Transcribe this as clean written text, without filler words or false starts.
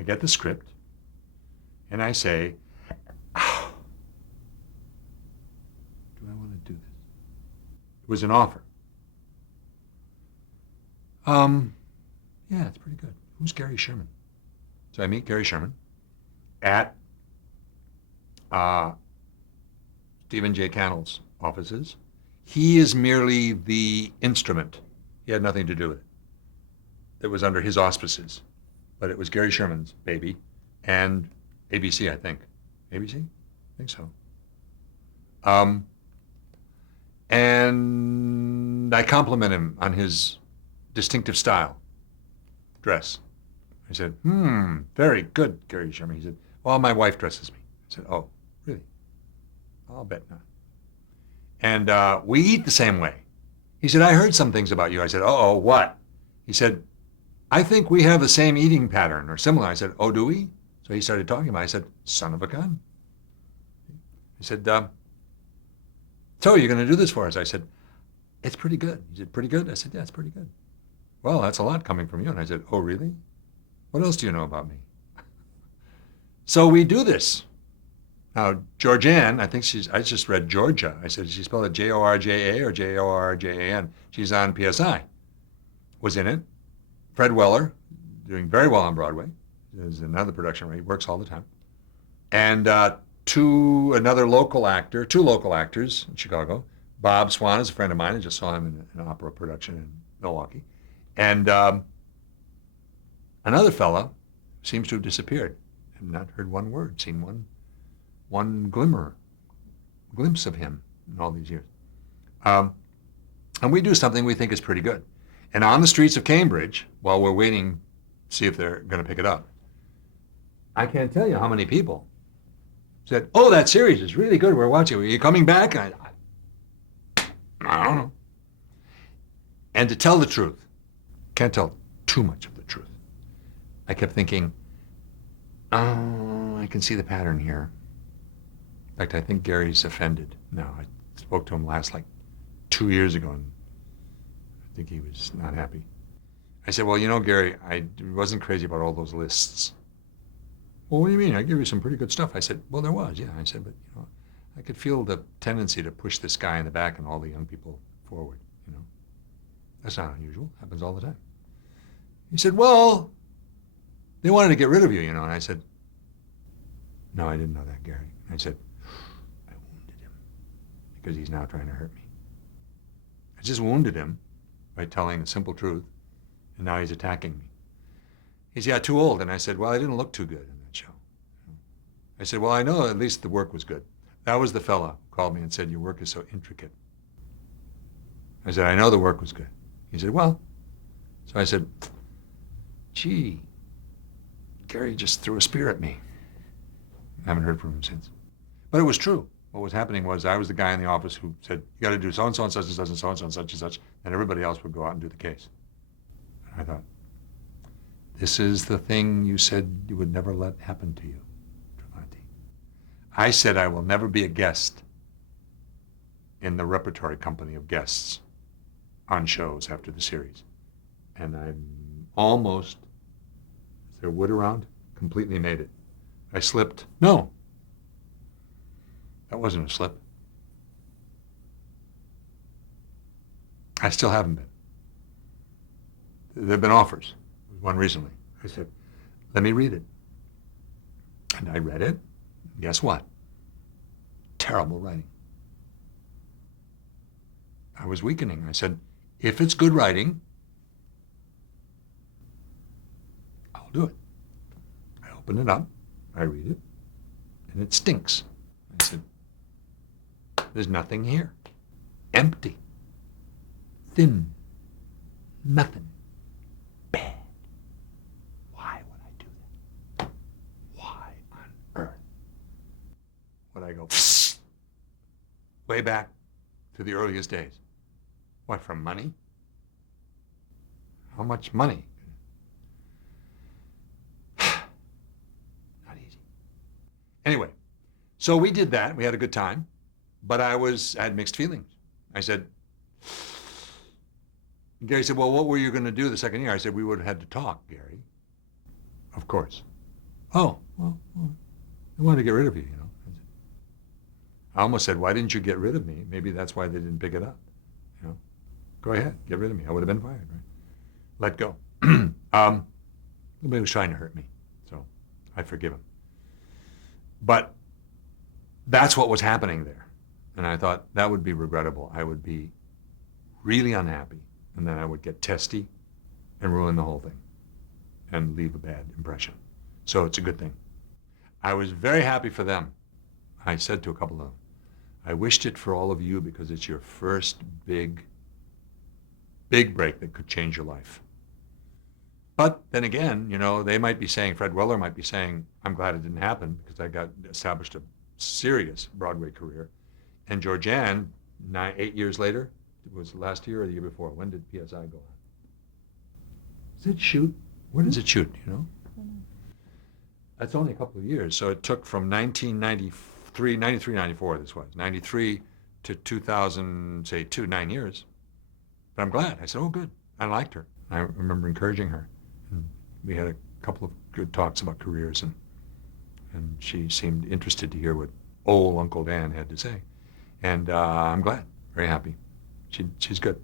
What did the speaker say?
I get the script, and I say, oh, do I want to do this? It was an offer. Yeah, it's pretty good. Who's Gary Sherman? So I meet Gary Sherman at Stephen J. Cannell's offices. He is merely the instrument. He had nothing to do with it. It was under his auspices, but it was Gary Sherman's baby, and ABC, I think. ABC? I think so. And I compliment him on his distinctive style, dress. I said, very good, Gary Sherman. He said, well, my wife dresses me. I said, oh, really? I'll bet not. And we eat the same way. He said, I heard some things about you. I said, uh-oh, what? He said, I think we have the same eating pattern or similar. I said, oh, do we? So he started talking about it. I said, son of a gun. He said, so you're going to do this for us? I said, it's pretty good. He said, pretty good? I said, yeah, it's pretty good. Well, that's a lot coming from you. And I said, oh, really? What else do you know about me? So we do this. Now, Georgianne, I just read Georgia. I said, she spelled it Jorja or Jorjan. She's on PSI. Was in it. Fred Weller, doing very well on Broadway. There's another production where he works all the time. And two local actors in Chicago. Bob Swan is a friend of mine. I just saw him in an opera production in Milwaukee. And another fella seems to have disappeared. I've not heard one word, seen one glimpse of him in all these years. And we do something we think is pretty good. And on the streets of Cambridge, while we're waiting to see if they're going to pick it up, I can't tell you how many people said, oh, that series is really good. We're watching it. Are you coming back? I don't know. And to tell the truth, can't tell too much of the truth. I kept thinking, oh, I can see the pattern here. In fact, I think Gary's offended now. I spoke to him last 2 years ago, and I think he was not happy. I said, well, Gary, I wasn't crazy about all those lists. Well, what do you mean? I gave you some pretty good stuff. I said, well, there was, yeah. I said, but, I could feel the tendency to push this guy in the back and all the young people forward, That's not unusual. Happens all the time. He said, well, they wanted to get rid of you, And I said, no, I didn't know that, Gary. I said, I wounded him because he's now trying to hurt me. I just wounded him by telling the simple truth, and now he's attacking me. He said, yeah, too old. And I said, well, I didn't look too good in that show. I said, well, I know at least the work was good. That was the fella who called me and said, your work is so intricate. I said, I know the work was good. He said, well. So I said, gee, Gary just threw a spear at me. I haven't heard from him since. But it was true. What was happening was I was the guy in the office who said, you got to do so-and-so and such and such and so-and-so and such and such, and everybody else would go out and do the case. And I thought, this is the thing you said you would never let happen to you, Travanti. I said I will never be a guest in the repertory company of guests on shows after the series. And I'm almost, is there wood around? Completely made it. I slipped. No. That wasn't a slip. I still haven't been. There have been offers. There was one recently. I said, let me read it. And I read it. Guess what? Terrible writing. I was weakening. I said, if it's good writing, I'll do it. I open it up. I read it. And it stinks. I said, there's nothing here. Empty. Thin. Nothing. Bad. Why would I do that? Why on earth would I go way back to the earliest days? What, for money? How much money? Not easy. Anyway, so we did that. We had a good time. But I had mixed feelings. I said, Gary said, well, what were you going to do the second year? I said, we would have had to talk, Gary. Of course. Oh, well, they wanted to get rid of you, you know. I almost said, why didn't you get rid of me? Maybe that's why they didn't pick it up. You know, go ahead, get rid of me. I would have been fired, right? Let go. Nobody was trying to hurt me, so I forgive him. But that's what was happening there. And I thought that would be regrettable. I would be really unhappy, and then I would get testy and ruin the whole thing and leave a bad impression. So it's a good thing. I was very happy for them. I said to a couple of them, I wished it for all of you because it's your first big break that could change your life. But then again, you know, they might be saying, Fred Weller might be saying, I'm glad it didn't happen because I got established a serious Broadway career. And Georgianne, 8 years later, it was last year or the year before, when did PSI go on? Does it shoot? Where does it shoot, you know? That's only a couple of years. So it took from 1993, 93, 94, this was, 93 to 2000, say, 9 years. But I'm glad. I said, oh, good. I liked her. I remember encouraging her. And we had a couple of good talks about careers, and she seemed interested to hear what old Uncle Dan had to say. And I'm glad, very happy. She's good.